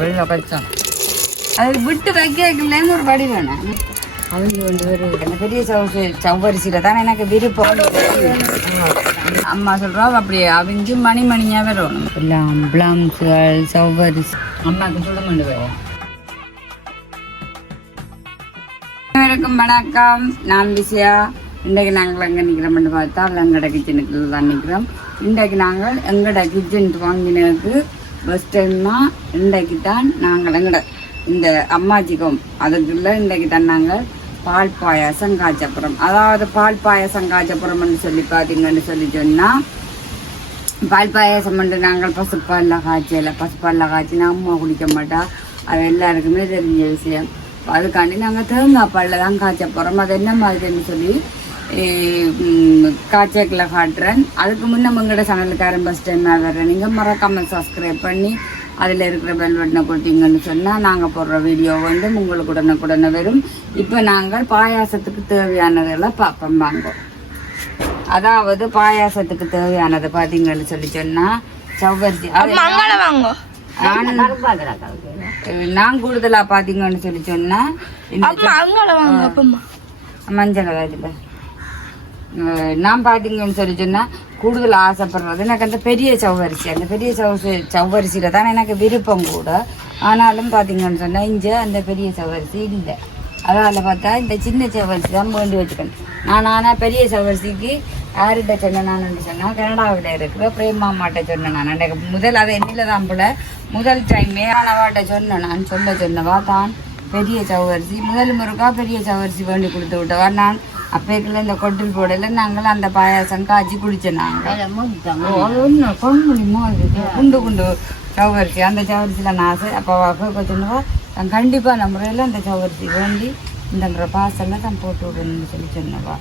வெள்ள பச்சம் அது விட்டு வைக்கலேன்னு ஒரு படி வேணும். அவங்க வந்து ஒரு பெரிய சவ்வரிசியில தான் எனக்கு விருப்பம். அம்மா சொல்றா அப்படி அவிஞ்சு மணிமணியா வரும் எல்லாம் பிளம்ஸ்கள் சவ்வரிசி அம்மாவுக்கு சொல்ல மாட்டேன். அனைவருக்கும் வணக்கம். நான் விசியா. இன்றைக்கு நாங்கள் எங்கே நிற்கிறோம்னு பார்த்தா எங்கட கிச்சனுக்குள்ள தான் நிற்கிறோம். இன்றைக்கு நாங்கள் எங்கட கிச்சனுக்கு வாங்கினதுக்கு பஸ் டைம்னா இன்றைக்கு தான் நாங்கள் எங்கட இந்த அம்மாச்சிக்கும் அதுக்குள்ள இன்றைக்கு தான் நாங்கள் பால் பாயாசம் காய்ச்சப்புறம், அதாவது பால் பாயாசம் காய்ச்சப்புறம்னு சொல்லி பார்த்தீங்கன்னு சொல்லி சொன்னால் பால் பாயாசம் வந்து நாங்கள் பசுப்பாலில் காய்ச்சல. பசுப்பாலில் காய்ச்சினா அம்மா குடிக்க மாட்டா, அது எல்லாருக்குமே தெரிஞ்ச விஷயம். அதுக்காண்டி நாங்கள் தேங்காய் பாலில் தான் காய்ச்ச போகிறோம். அது என்ன மாதிரின்னு சொல்லி காய்ச்சக்கில் காட்டுறேன். அதுக்கு முன்னே உங்களோட சேனலுக்காரன் ஃபஸ்ட் டைம் வர்றேன். நீங்கள் மறக்காமல் சப்ஸ்கிரைப் பண்ணி அதில் இருக்கிற பெல் பட்டனை கொடுத்தீங்கன்னு சொன்னால் நாங்கள் போடுற வீடியோ வந்து உங்களுக்கு உடனே வரும். இப்போ நாங்கள் பாயாசத்துக்கு தேவையானதெல்லாம் பார்ப்போம் வாங்க. அதாவது பாயாசத்துக்கு தேவையானது பார்த்தீங்கன்னு சொல்லி சொன்னால் சவ்வரிசி. நான் கூடுதலாக பார்த்தீங்கன்னு சொல்லி சொன்னால் மஞ்சள் வயதில் நான் பார்த்தீங்கன்னு சொல்லி சொன்னால் கூடுதல் ஆசைப்படுறது எனக்கு அந்த பெரிய சவ்வரிசி. அந்த பெரிய சவ்வரிசியில் தான் எனக்கு விருப்பம் கூட. ஆனாலும் பார்த்தீங்கன்னு சொன்னால் இங்கே அந்த பெரிய சவ்வரிசி இல்லை. அதால் பார்த்தா இந்த சின்ன சவ்வரிசி தான் வேண்டி வச்சுக்கணும். ஆனால் பெரிய சவ்வரிசிக்கு யார்கிட்ட சொன்னேன் நான் சொன்னால் கனடாவில் இருக்கிற பிரேமாமாட்ட சொன்னேன். நான் எனக்கு முதல் அதை எண்ணில் தான் போல முதல் டைமே ஆனவாட்ட சொன்னேன். நான் சொன்னவா தான் பெரிய சவ்வரிசி முதல் முருக்கா பெரிய சவ்வரிசி வேண்டி கொடுத்து விட்டவா. நான் அப்பேக்குள்ள இந்த கொட்டில் போடல நாங்கள் அந்த பாயாசம் காய்ச்சி குடிச்சோம். நாங்கள் குண்டு குண்டு சவ்வரிசி அந்த சவ்வரிசியில் நான் ஆசை அப்போ சொன்னவா நான் கண்டிப்பாக முறையில் அந்த சவ்வரிசி வேண்டி இந்த பாசெல்லாம் தான் போட்டு விடணும்னு சொல்லி சொன்னவா.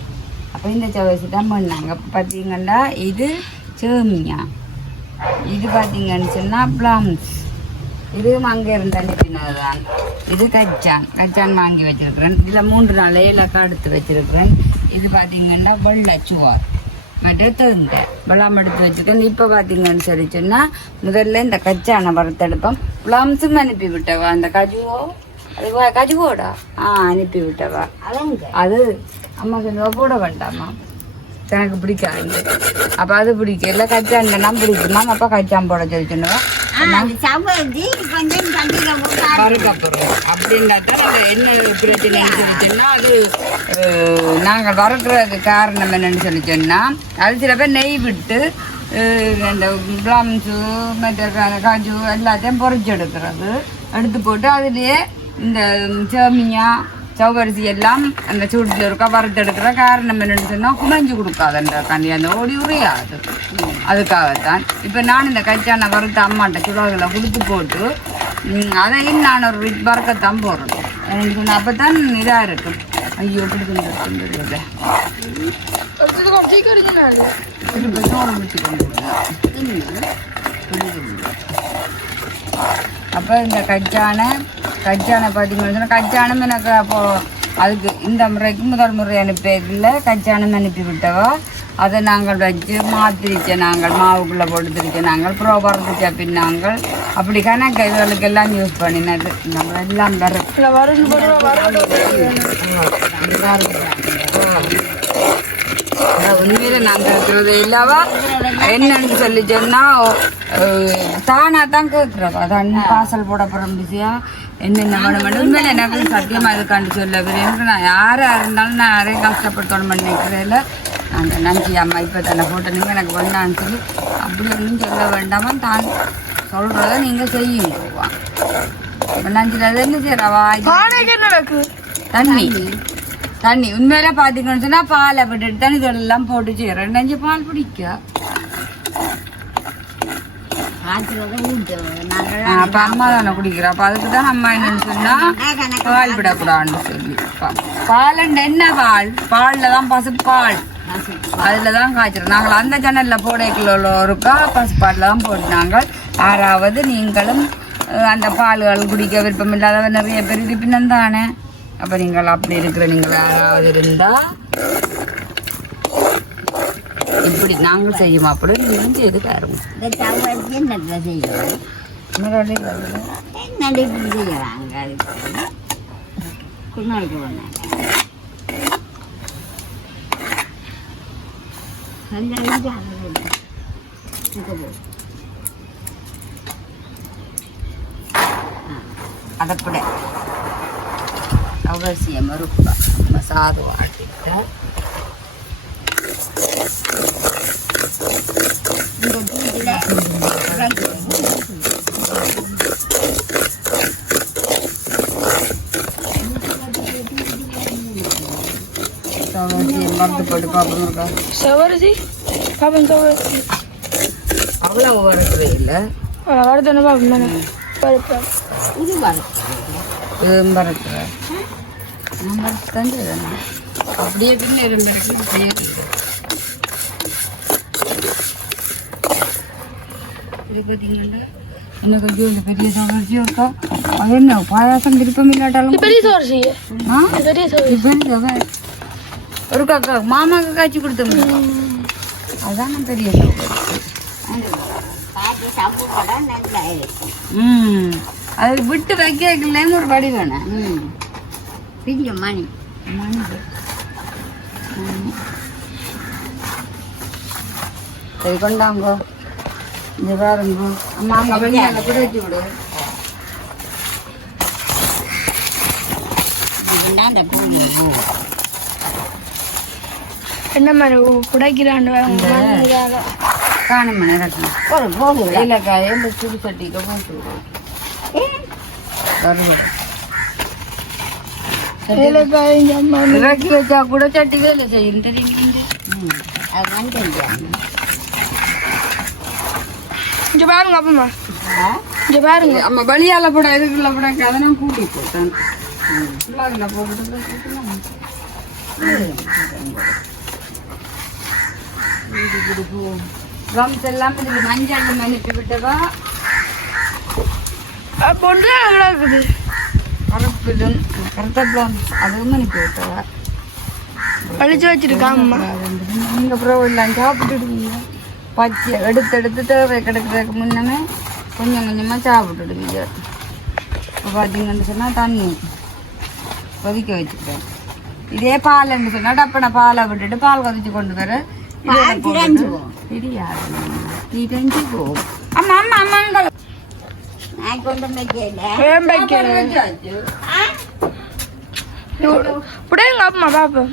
அப்போ இந்த சவ்வரிசி தான் பண்ணாங்க. பார்த்தீங்கன்னா இது சேமியா, இது பார்த்தீங்கன்னு சொன்னால் பிளம்ஸ், இதுவும் அங்கே இருந்து அனுப்பினது தான். இது கச்சான் வாங்கி வச்சிருக்கிறேன். இதில் 3 நாள் ஏலக்காய் எடுத்து வச்சிருக்கிறேன். இது பார்த்தீங்கன்னா வெள்ளச்சுவார் மற்ற தகுந்த வெள்ளாம் எடுத்து வச்சுருக்கேன். இப்போ பார்த்தீங்கன்னு சொல்லி சொன்னால் முதல்ல இந்த கச்சானை வறுத்தெடுப்போம். பிளம்ஸும் அனுப்பி விட்டவா. அந்த கஜுவோடா அனுப்பி விட்டவா. அது அம்மா சொன்னவா போட வேண்டாமா, எனக்கு பிடிக்காது. அப்போ அது பிடிக்கல. கச்சான் நான் பிடிக்குமா, அப்போ கச்சான் போட சொல்லி சொன்னவா. அப்படின்னா என்ன பிரச்சனைன்னு சொல்லி சொன்னா அது நாங்கள் வறுக்கிறதுக்கு காரணம் என்னன்னு சொல்லி சொன்னா அது சில பேர் நெய் விட்டு இந்த பிளம்ஸு மற்ற காஜு எல்லாத்தையும் பொறிச்சு எடுத்து போட்டு அதுலேயே இந்த சேமியா சவ்வரிசி எல்லாம் அந்த சூட்டில் இருக்கா வறுத்தெடுக்கிற காரணம் என்னென்னு சொன்னால் குமைஞ்சு கொடுக்காதுன்ற கண்டி அந்த ஓடி உரியாது. அதுக்காகத்தான் இப்போ நான் இந்த கச்சானை வறுத்த அம்மாட்ட சுடாகளை கொடுத்து போட்டு அதையும் நான் ஒரு வறுக்கத்தான் போடுறேன். எனக்கு சொன்ன அப்போ தான் இதாக இருக்கும். ஐயோ பிடிக்குது அப்போ இந்த கச்சானை பார்த்தீங்கன்னா கச்சானம் எனக்கு அப்போது அதுக்கு இந்த முறைக்கு முதல் முறை அனுப்பியதில் கச்சானம் அனுப்பி விட்டவா. அதை நாங்கள் வச்சு மாத்திரிச்ச நாங்கள் மாவுக்குள்ளே போட்டு திரிச்ச நாங்கள் ப்ரோபர்த்திச்ச பின் நாங்கள் அப்படி கணக்கு இதுகளுக்கு எல்லாம் யூஸ் பண்ணினது. நம்ம எல்லாம் உண்மையில நாங்கள் இருக்கிறது இல்லவா என்னன்னு சொல்லி சொன்னால் தானாக தான் கேட்குறவா. அதான் பாசல் போட போகிறோம் பிஸியா என்னென்ன வேணும். உண்மையில எனக்கு சத்தியமாக இதுக்காண்டி சொல்ல எனக்கு நான் யாராக இருந்தாலும் நான் யாரையும் கஷ்டப்படுத்தணும் பண்ணிக்கிறதில்ல. அந்த நன்றி அம்மா இப்போ தானே போட்ட நீங்கள் எனக்கு வேண்டான்னு சொல்லி அப்படி ஒன்றும் சொல்ல வேண்டாமா, தான் சொல்கிறத நீங்கள் செய்யும் போவா. இப்போ நஞ்சில் அது என்ன செய்யறவா தண்ணி உண்மையில பார்த்தீங்கன்னு சொன்னால் பாலை விட்டுட்டு தான் இதெல்லாம் போட்டு செய்கிறேன். நஞ்சு பால் பிடிக்க அப்போ அம்மா தானே குடிக்கிறோம். அப்போ அதுக்கு தான் அம்மா என்னன்னு சொன்னால் பால் விடக்கூடாதுன்னு சொல்லி பாலண்ட என்ன பாலில் தான் பசுப்பால் அதில் தான் காய்ச்சிடும். நாங்கள் அந்த சேனலில் போடைக்குள்ள இருக்கா பசுப்பாலில் தான் போட்டுனாங்க. 6வது நீங்களும் அந்த பால்கள் குடிக்க விருப்பம் இல்லாத நிறைய பேர் இருப்பினம் தானே. அப்போ நீங்கள் அப்படி இருக்கிற நீங்கள் யாராவது இருந்தால் இப்படி நாங்கள் செய்யும் அப்படி நீங்களும் செய்து பாருங்க. முன்னாடி என்னடி செய்யறாங்க அதுக்கு குன்னாளுக்கு போனாங்க அதப்பட அவசியம் மறுப்பா சாது ஆட்டிட்டு மருந்து போட்டு பார்ப்போம் இருக்கா சவரிசி பாப்பன் சவரிசி அவ்வளோ வரவே இல்லை வரதானே பாப்பன் தானே பருப்பு இது மரத்து மரத்து தந்து அப்படியே பின்ன இரும்பருக்கு அப்படியே இது பார்த்தீங்கன்னா இன்னும் கொஞ்சம் இந்த பெரிய சவரிசி இருக்கா அது என்ன பாயாசம் விருப்பம் இல்லாட்டாலும் பெரிய சவரிசி பெரிய சவரிசி ஒரு காக்கா மாமாக்கு காய்ச்சி கொடுத்தோம் அதான் பெரிய அது விட்டு வைக்கலன்னு ஒரு படி வேணும் பிஞ்ச மணி சரி கொண்டாங்கோ இந்த பாருங்கோ அம்மா அங்கே வெளியால கூட வச்சு விடு என்ன மாதிரி குடைக்கிறாண்டு காணும் மணி இறக்கணும் ஒரு போகுது ஏலக்காயை இந்த சுடு சட்டிக்கு போட்டு விடுவோம் இறக்கி வச்சா கூட சட்டி வேலை செய்யும் தெரியுங்க அது வந்து இங்க பாருங்க அப்பமா இங்க பாருங்க அம்மா பலியால போட எதுக்குள்ள போட அதெல்லாம் கூட்டி போட்டேன் போட்டு ட்ரம்ஸ் எல்லாம் இதுக்கு மஞ்சள் மன்னிட்டு விட்டவா பொண்ணு நல்லா இருக்குது கருப்பு கருத்தப்பளம் அதுவும் மன்னிட்டு விட்டவா அழிச்சு வச்சிருக்கா அம்மா நீங்கள் அப்புறம் எல்லாம் சாப்பிட்டுடுவீங்க பச்சை எடுத்து தேவை கிடைக்கிறதுக்கு முன்னமே கொஞ்சம் கொஞ்சமாக சாப்பிட்டுடுவீங்க இப்போ பார்த்தீங்கன்னு சொன்னால் தண்ணி கொதிக்க வச்சுக்கிறேன் இதே பால்ன்னு சொன்னால் டப்பனை பாலை விட்டுட்டு பால் கொதிச்சு கொண்டு வர தெரியாது தெரிஞ்சு போகும் ஆமா ஆமா ஆமாங்க நான் கொண்டு வைக்கல புடையுங்க அப்பமா பாப்பா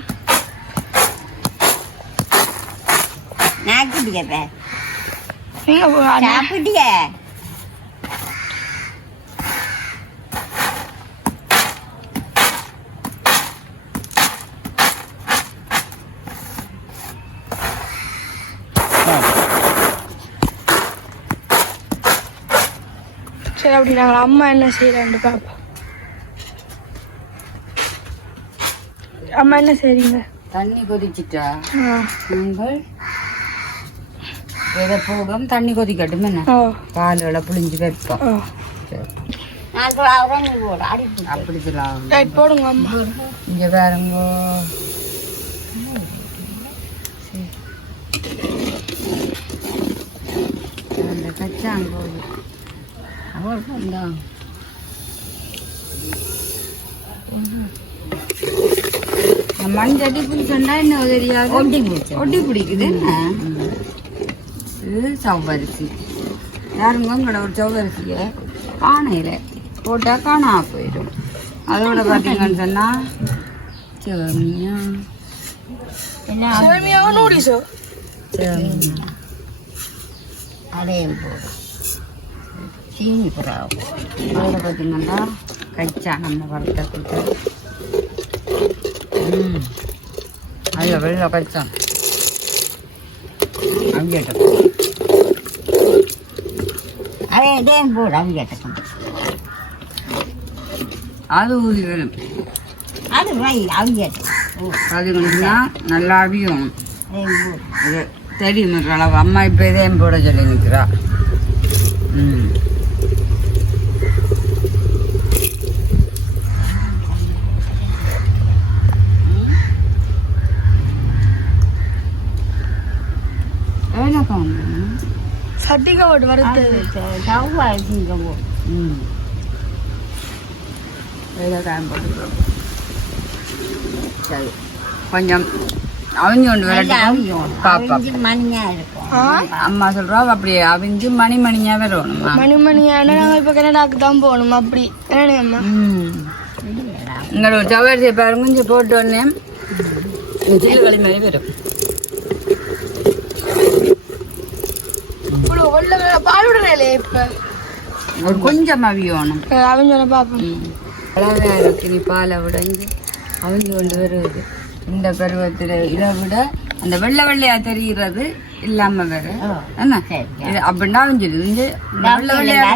நான் குடிக்கிறேன் நீங்க சாப்பிட்டிய சரி அப்படி நாங்கள் அம்மா என்ன செய்யறாண்டு பாப்பா அம்மா என்ன செய்றீங்க தண்ணி கொதிச்சுட்டா ஆ நீங்கள் விதை போடும் தண்ணி கொதிக்கட்டும் என்ன ஓ பால்களை புளிஞ்சு வைப்போம் ஓ நான் அவரை நீ போட அடிப்பு அப்படி சொல்லலாம் ரைட் போடுங்க அம்மா இங்கே பாருங்கோ அந்த கச்சாங்கோது அவருக்கு வந்தான் மஞ்சடி பிடிச்சா என்ன தெரியாது ஒட்டி பிடிக்குது என்ன இது சவ்வரிசி யாருங்க உங்களோட ஒரு சவ்வரிசியை பானையில் போட்டால் காணா போயிடும் அதோட பார்த்தீங்கன்னு சொன்னால் சேமியா சேமியாவும் நூடில்ஸோ சேமியா அடையும் போடும் சீனி புறாவும் அதோட பார்த்தீங்கன்னா கச்சா நம்ம வறுத்த கொடுத்து அது வெள்ளை கச்சா அவியட்டும் அதே இதையும் போடு அவியட்டும் அது ஊதி வேணும் அது வை அவியட்டும் அது கொஞ்சம்னா நல்லா அவியும் அதையும் போடு அது தெரியும் அளவு அம்மா இப்போ இதையும் போட சொல்லி நிற்கிறா சட்டிக்கா போட்டு வறுத்து சவ்வரிசிங்க போடு. ஏலக்காய் போட்டு சரி கொஞ்சம் அவிஞ்சு கொண்டு நல்லா வரட்டும் அவியும். பாப்பா அவிஞ்சு மணியா இருக்கும். அம்மா சொல்றா அப்படியே அவிஞ்சு மணிமணியா வரணுமா மணிமணியான நாங்க இப்ப கனடாக்கு தான் போகணும் அப்படி என்ன அம்மா உங்களோட சவரிசியை பாருங்க கொஞ்சம் போட்டு உடனே சில்லுகளி மாதிரி வரும் பால் விடுறேன் இப்ப ஒரு கொஞ்சம் அவியணும் அவங்க பாப்போம் அழகா இருக்கு நீ பாலை விடைஞ்சு அவிஞ்சு கொண்டு வருவது இந்த பருவத்தில் இதை விட அந்த வெள்ளை வெள்ளையா தெரிகிறது இல்லாம வேற என்ன இது அப்படின்னா அவிஞ்சிடுது வெள்ளை வெள்ளையா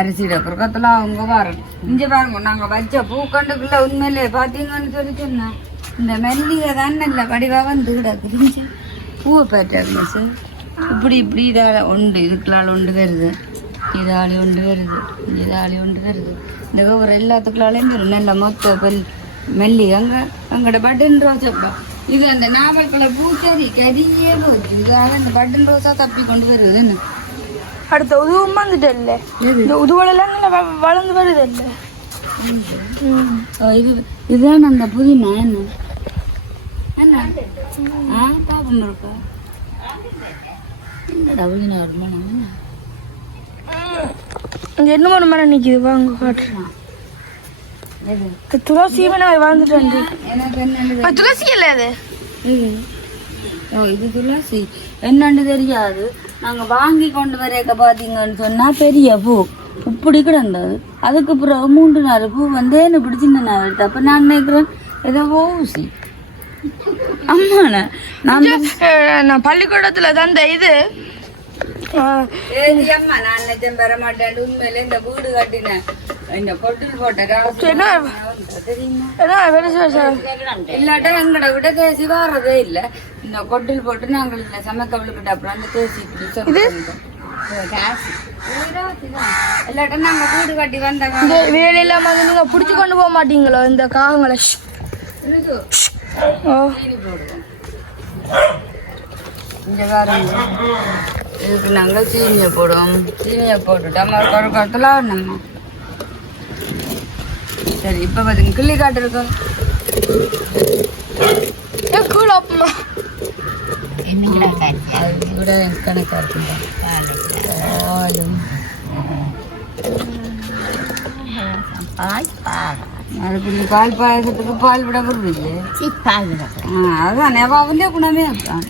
அரிசியோட பக்கத்துல அவங்க பாருங்க இங்க பாருங்க நாங்க வச்ச பூக்கண்டுக்குள்ள உண்மையிலே பாத்தீங்கன்னு சொல்லி சொன்னா இந்த மெல்லிகை தான் நல்ல வடிவா வந்து கிடக்குது பூவை பார்த்தாங்க சார் இப்படி இப்படி இதால உண்டு இதுக்குள்ளால ஒன்று வருது இதாளி ஒன்று வருது இதாளி ஒன்று வருது இந்த ஒரு எல்லாத்துக்குள்ளாலையும் வரும் நல்ல மொத்த மெல்லிகை அங்கட பட்டன் ரோஸப்பா இது அந்த நாவல்களை பூக்கறி கரியே போச்சு இதால அந்த பட்டன் ரோஸா தப்பி கொண்டு வருது என்ன அடுத்த உதுவும் வந்துட்டு இல்ல இந்த உதுவலெல்லாம் நல்லா வளர்ந்து வருது இல்ல இது இதுதான் அந்த புதினா என்ன என்ன பாப்பம் இருக்கா என்னடா புதினா வருமா இங்க என்ன ஒரு மரம் நிக்குது வாங்க காட்டுறேன் துளசி வாழ்ந்துட்டேன் எனக்கு என்ன துளசி இல்ல அது இது துளசி என்னன்னு தெரியாது நாங்க வாங்கி கொண்டு வரைக்க பாத்தீங்கன்னு சொன்னா பெரிய பூ இப்படி கிடந்தது அதுக்கு பிறகு 3-4 பூ வந்து என்ன பிடிச்சிருந்த நான் எடுத்து அப்ப நான் நினைக்கிறேன் ஏதோ ஊசி அம்மாண்ணா நான் பள்ளிக்கூடத்துல தான் இது அம்மா நான் நினைச்சேன் பெற மாட்டேன் உண்மையில இந்த வீடு கட்டினேன் இந்த கொட்டில் போட்ட தெரியுமா இல்லாட்டா எங்கட விட தேசி வர்றதே இல்ல இந்த கொட்டில் போட்டு நாங்கள் இல்ல சமைக்க விழுக்கிட்ட அப்புறம் அந்த தேசி இல்லாட்டா நாங்க வீடு கட்டி வந்தாங்க வேலையில நீங்க புடிச்சு கொண்டு போக மாட்டீங்களோ இந்த காகங்களை இங்க பாருங்க இதுக்கு நாங்கள் சீனியை போடுவோம் சீனியை போட்டுட்டா ஒரு காலத்துல நம்ம சரி இப்ப பாத்தீங்க கிள்ளி காட்டு இருக்கோம் அது விட கணக்கா இருக்குங்க அதுக்கு பால் பாயசத்துக்கு பால் விட வருது அதான் நெவாவிலே குணமே இருக்கான்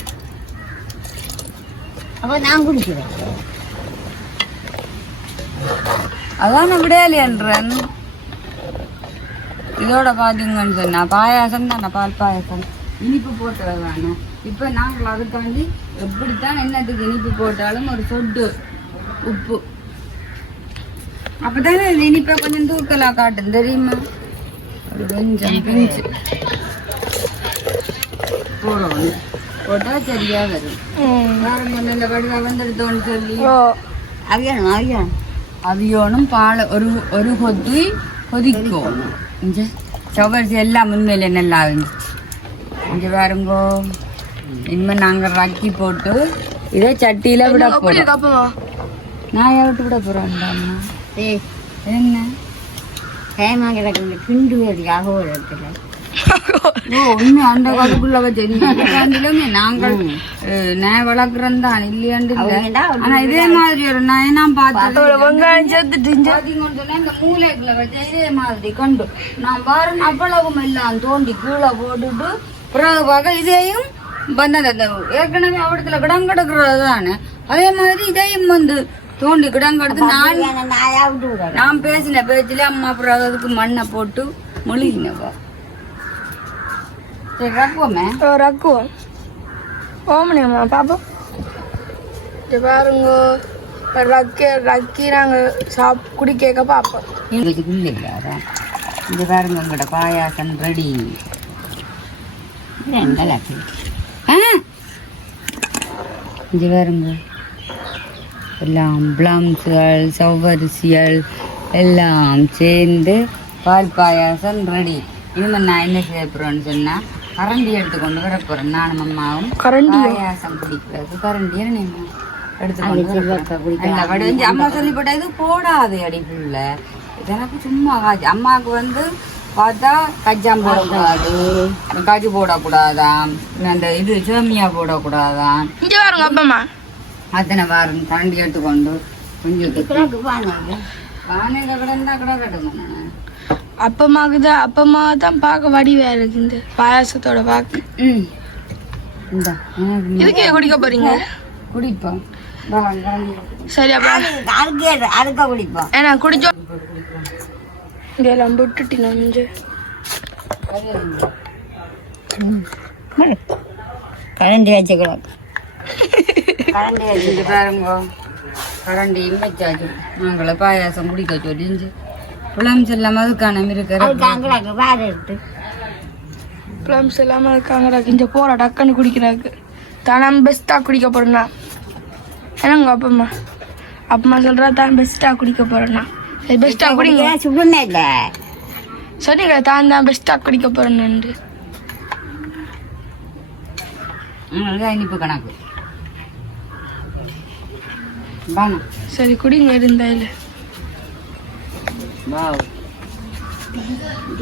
அப்போ நான் குடிக்கிறேன் அதான் விடையாளியன்றேன் இதோட பாத்தீங்கன்னு சொன்னா பாயாசம் தானே பால் பாயாசம் இனிப்பு போட்டது வேணும் இப்ப நாங்கள் அதுக்காண்டி எப்படித்தான் என்னத்துக்கு இனிப்பு போட்டாலும் ஒரு சொட்டு உப்பு அப்பதானே இனிப்பை கொஞ்சம் தூக்கலா காட்டும் தெரியுமா ஒரு கொஞ்சம் பிஞ்சு போடணும் போட்டா சரியா வரும் வேற நல்ல வடிவா வந்துடுதோன்னு சொல்லி அவியோனும் பாலை ஒரு கொதி கொதிக்கணும் இங்க சவரிசி எல்லாம் உண்மையில நல்லா இருந்துச்சு இங்க பாருங்கோ இனிமே நாங்க ரக்கி போட்டு இதை சட்டியில விட போறோம் நான் விட்டு விட போறேன் என்ன கைமா கிடக்கு கிண்டு வேடியாக ஒரு இடத்துல உண்மை அந்த காலத்துக்குள்ள வச்சு நாங்கள் நான் வளர்க்குறேன் தான் இல்லையாண்டு ஆனா இதே மாதிரி ஒரு நான் பார்த்தேன் இந்த மூளைக்குள்ள வச்சு இதே மாதிரி கண்டு நான் பாருங்க அவ்வளவும் எல்லாம் தோண்டி கீழே போட்டுட்டு பிறகு பார்க்க இதையும் வந்தது ஏற்கனவே அவடத்துல கிடம் கிடக்குறது தானே அதே மாதிரி இதையும் வந்து தோண்டி கிடம் கிடத்து நான் பேசின பேச்சுல அம்மா பிறகு அதுக்கு மண்ணை போட்டு மொழிகினப்பா ரக்குவோமே ரக்குவோம் ஓமனியம்மா பாப்போம் பாருங்க ரக்கி நாங்கள் குடிக்க பார்ப்போம் இல்லையா இந்த பாருங்க உங்களோட பாயாசம் ரெடி இங்கே பாருங்க எல்லாம் பிளம்ஸுகள் சவ்வரிசிகள் எல்லாம் சேர்ந்து பால் பாயாசம் ரெடி இனிமேல் நான் என்ன செய்ய போகிறேன்னு சொன்னால் கரண்டி எடுத்து கொண்டு வர போகிறேன் நானும் அம்மாவும் பாயாசம் குடிக்கிறது கரண்டி என்ன எடுத்துக்கொண்டு அம்மா சொல்லி போட்டா இது போடாது அடிக்குள்ள எனக்கு சும்மா காய்ச்சி அம்மாவுக்கு வந்து பார்த்தா கஜ்ஜாம் போடக்கூடாது காய்ச்சி போடக்கூடாதாம் அந்த இது சேமியா போடக்கூடாதாம் இங்க பாருங்க அப்பமா அத்தனை வாரம் தண்டி எடுத்துக்கொண்டு கொஞ்சம் பானையில கிடந்தா கிடக்கட்டும் அப்பமா தான் பார்க்க வடிவா இருக்கு இந்த பாயாசத்தோட பார்க்க இதுக்கே குடிக்க போறீங்க குடிப்போம் சரி அப்ப அறுக்க குடிப்போம் ஏன்னா குடிச்சோம் இதெல்லாம் விட்டுட்டு நஞ்சு கரண்டி வச்சுக்கலாம் கரண்டி வச்சுட்டு பாருங்க கரண்டி வச்சாச்சு நாங்கள பாயாசம் குடிக்க சொல்லிஞ்சு புலம் செல்லாம அதுக்கான இருக்கிற வேறு இருக்கு ப்ளம்ஸ் இல்லாமல் இருக்காங்கடாக்கு இந்த போகிற டக்குன்னு குடிக்கிறாக்கு தான் பெஸ்ட்டாக குடிக்க போகிறேன்னா என்னங்க அப்பம்மா சொல்கிறா தான் பெஸ்ட்டாக குடிக்க போகிறேன்னா பெஸ்ட்டாக குடிங்க சுகமே இல்லை சொன்னீங்க தான் பெஸ்ட்டாக குடிக்க போகிறேன்னு இனிப்பு கணக்கு வாங்க சரி குடிங்க இருந்தாயில்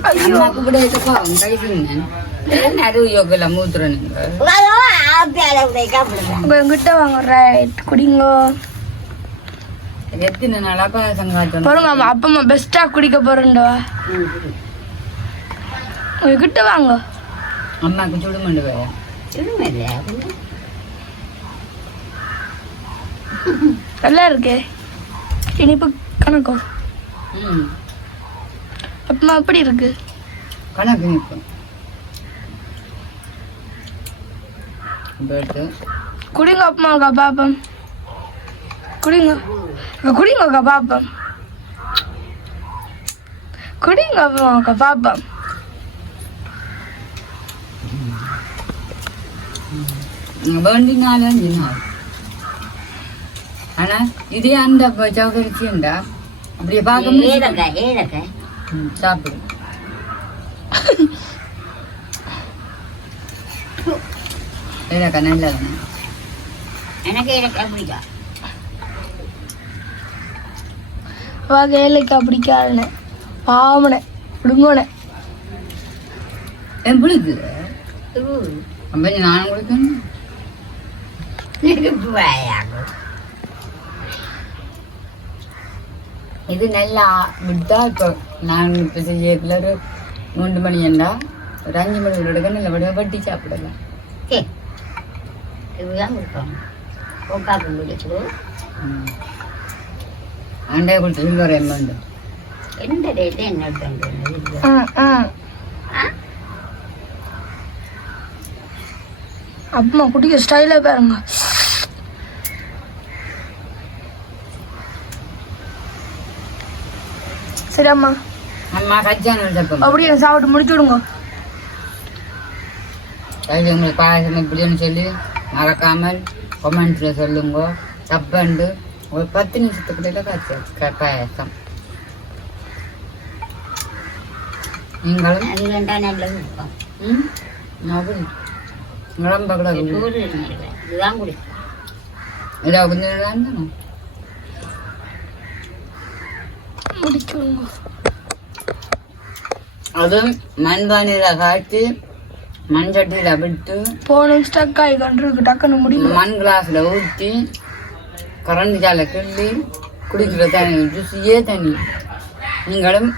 அம்மாக்கு கூட இதுப்பா கைசிங்க அது யோகல மூத்துறேன் உங்ககிட்ட வாங்க ரைட் குடிங்கோ எத்தனை நாளா பாயசம் காய்ச்சணும் பாருங்க அப்பம்மா பெஸ்ட்டாக குடிக்க போகிறேன்டா உங்ககிட்ட வாங்க அம்மாக்கு சுடுமண்டு வேற சுடுமே இல்லையா நல்லா இருக்கே இனிப்பு கணக்கம் அப்பமா எப்படி இருக்கு கணக்கு இனிப்பு குடிங்க அப்பமா பாப்பம் குடிங்க குடிங்க பாப்பம் குடிங்க அப்பமா பாப்பம் வேண்டி 4-5 நாள் ஆனா இதே அந்த சௌகரிச்சுண்டா அப்படியே பார்க்க சாப்பிடு ஏலக்கா நல்லா எனக்கு ஏலக்காய் பிடிக்கும் அವಾಗ ஏலக்காய் பிடிக்காதுன்னு பாவனை விடுங்கோனே என் பிடிக்குது அப்ப நானும் கொடுக்கணும் இது நல்லா விட்டா இப்போ நான் இப்போ செய்யறதுல ஒரு 3 மணி ஏண்டா ஒரு 5 மணி எடுக்க நல்லபடியாக வட்டி சாப்பிடலாம் இதுதான் கொடுப்போம் கோக்காக்கு பிடிச்சு ஆண்டைய கொடுத்து ஒரு எம்மண்டு எந்த ரேட்டு என்ன அப்பமா குடிக்க ஸ்டைலா பாருங்க சரி அம்மா அம்மா கஜ்ஜான தப்பம் அப்படியே சாப்பிட்டு முடிச்சு விடுங்க அது உங்களுக்கு பாயசம் இப்படின்னு சொல்லி மறக்காமல் கமெண்ட்ஸில் சொல்லுங்க தப்பண்டு ஒரு 10 நிமிஷத்துக்குள்ள காய்ச்சல் பாயசம் நீங்களும் அது வேண்டாம் நல்லது இருக்கும் அப்படி ரொம்ப கூட இதுதான் குடிக்கும் இதாக கொஞ்சம் முடிச்சு விடுங்க அது மண்பானையில காய்ச்சி மண் சட்டியில விட்டு போன ஸ்டக் ஆகி கண்டிருக்கு டக்குன்னு முடியும் மண் கிளாஸ்ல ஊற்றி கரண்டி ஜால கிள்ளி குடிக்கிற தண்ணி ஜூஸியே தண்ணி நீங்களும்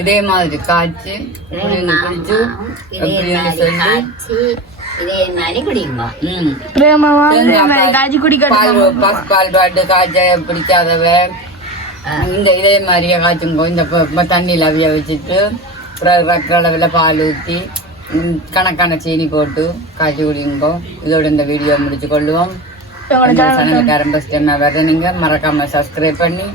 இதே மாதிரி காய்ச்சி குடிச்சு அப்படின்னு சொல்லி இதே மாதிரி குடிக்குமா பிரேமாவா காய்ச்சி குடிக்க பால் பாட்டு காய்ச்ச பிடிக்காதவ இந்த இதே மாதிரியே காய்ச்சுங்கோ இந்த தண்ணியில் அவிய வச்சுட்டு அளவில் பால் ஊற்றி கணக்கான சீனி போட்டு காய்ச்சி குடிங்கோ இதோட இந்த வீடியோ முடிச்சு கொள்ளுவோம் சேனலுக்கு ஃபஸ்ட் வர நீங்கள் மறக்காம சப்ஸ்கிரைப் பண்ணி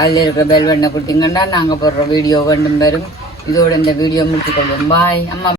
அதில் இருக்கிற பெல் பட்டனை கொடுத்தீங்கன்னா நாங்கள் போடுற வீடியோ வேண்டும் வரும் இதோட இந்த வீடியோ முடிச்சு கொள்வோம் பாய் அம்மா